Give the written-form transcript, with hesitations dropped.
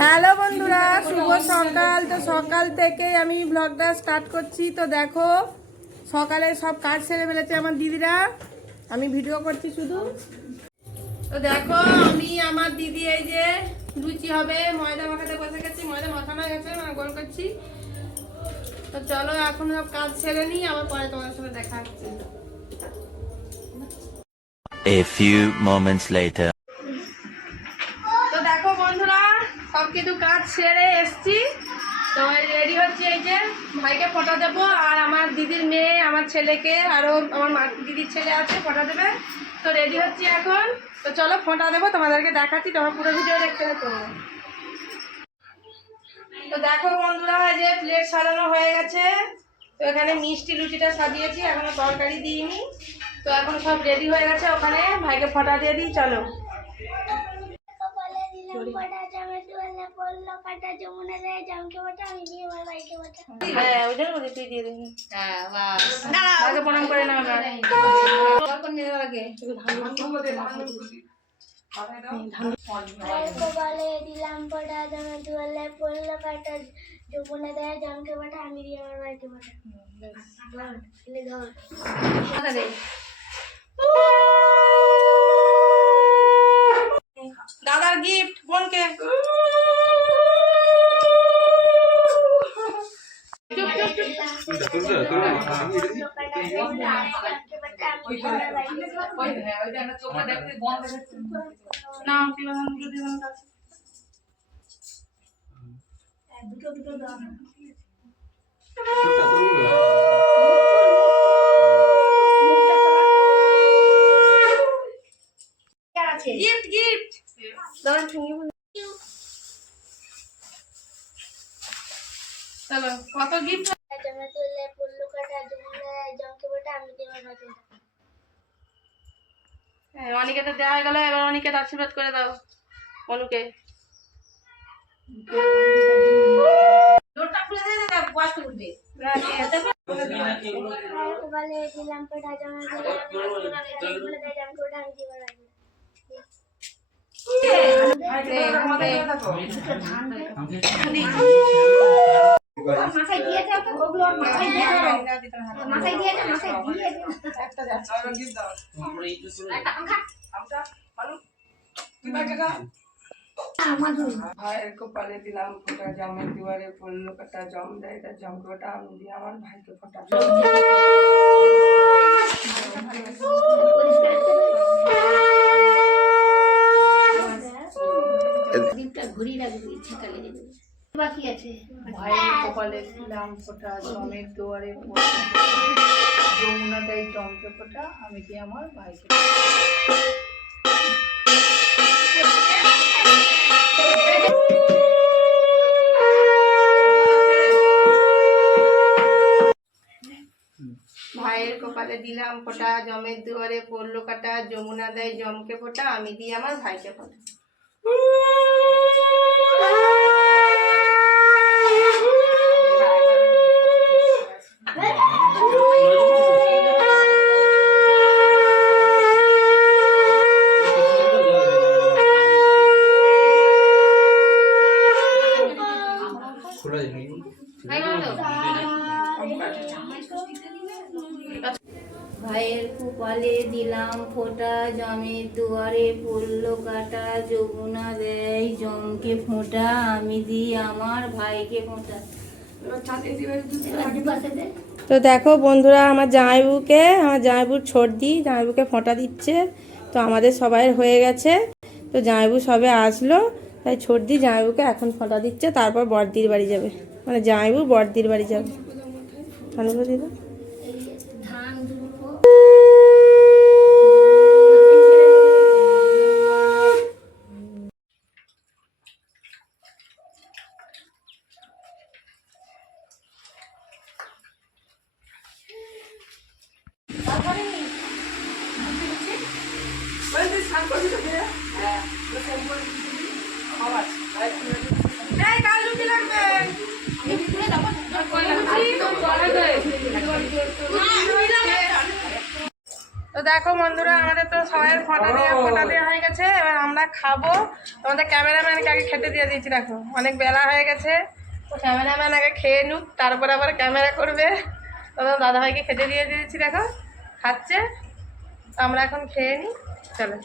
Hello বন্ধুরা, শুভ সকাল। তো সকাল থেকে আমি ব্লগটা স্টার্ট করছি। তো দেখো সকালে সব কাজ সেরে ফেলেছে আমার দিদিরা, আমি ভিডিও করছি শুধু। তো দেখো আমি আমার দিদি এই যে লুচি হবে ময়দা মাখাতে বসে গেছি, ময়দা মাখানো গেছে, গোল করছি। তো চলো এখন সব কাজ সেরে নিই, আবার পরে তোমাদের সাথে দেখা হচ্ছে। A few moments later. তো দেখো বন্ধুরা সব কিছু কাজ সেরে এসছি। তো রেডি হচ্ছে, এই যে ভাইকে ফটো দেবো, আর আমার দিদির মেয়ে আমার ছেলেকে, আরও আমার দিদির ছেলে আছে ফটো দেবে। তো রেডি হচ্ছি এখন। তো চলো ফটো দেবো, তোমাদেরকে দেখাচ্ছি, তোমার পুরো ভিডিও দেখতে হবে। তো দেখো বন্ধুরা এই যে প্লেট সাজানো হয়ে গেছে। তো এখানে মিষ্টি লুচিটা সাজিয়েছি, এখনো তরকারি দিইনি। তো এখন সব রেডি হয়ে গেছে, ওখানে ভাইকে ফটো দিয়ে দিই। চলো প্রণাম করে নাও। কপালে দিলাম পড়া জমে দুয়ালে পড়লো কাটা যমুনা দেয় জমকে পাঠা আমি দিয়ে আমার বাড়িতে পাঠা। দাদার গিফট বোনকে। গিফট গিফট চলো কত গিফট। জমে তুললে পড়লো কাটা যমুনা দেয় জমকে পাঠা আমি দিয়ে আমার বাড়িতে পাঠা। অনিকেতে দেওয়া হয়ে গেল, এবার অনিকেত আশীর্বাদ করে দাও অনুকে। কপালে দিলাম পড়া জমে যমুনা দেয় জমকে পাঠা আমি দিয়ে আমার মাথায় দিয়েছে ওগুলো মাথায় দিয়ে মাথায় দিয়েছে মাথায় ভাইয়ের কপালে দিলাম ফোঁটা, জামের দুয়ারে পড়লো কাটা, জম দেয় তার জমকটা আমি দিয়ে আমার ভাইকে ফোঁটা। বাকি আছে ভাইয়ের কপালে দিলাম ফোঁটা, জমের দুয়ারে পড়লো যমুনা দেয় জমকে ফোঁটা আমি দিয়ে আমার ভাইকে। ভাইয়ের কপালে দিলাম ফোঁটা, জমের দুয়ারে পড়লো কাটা, যমুনা দেয় জমকে ফোঁটা আমি দিয়ে আমার ভাইকে ফোঁটা। ভাইয়ের কপালে দিলাম ফোঁটা, জমের দুয়ারে পড়লো কাটা, যমুনা দেয় জমকে ফোঁটা আমি দিই আমার ভাইকে ফোঁটা। তো দেখো বন্ধুরা আমার জামাইবুর ছোটদি জামাইবুকে ফোঁটা দিচ্ছে। তো আমাদের সবাই হয়ে গেছে। তো জামাইবু সবে আসলো, তাই ছোটদি জামাইবুকে এখন ফোঁটা দিচ্ছে, তারপর বড়দির বাড়ি যাবে, মানে জামাইবু বড়দির বাড়ি যাবে। দিদা তো দেখো বন্ধুরা, আমাদের তো সবাই ফটো দেওয়া হয়ে গেছে, এবার আমরা খাবো। তোমাদের ক্যামেরাম্যানকে আগে খেতে দিয়ে দিয়েছি, দেখো অনেক বেলা হয়ে গেছে, তো ক্যামেরাম্যান আগে খেয়ে নুক, তারপরে আবার ক্যামেরা করবে। তোমার দাদাভাইকে খেতে দিয়ে দিয়েছি, দেখো খাচ্ছে। তো আমরা এখন খেয়ে নিই, চলো।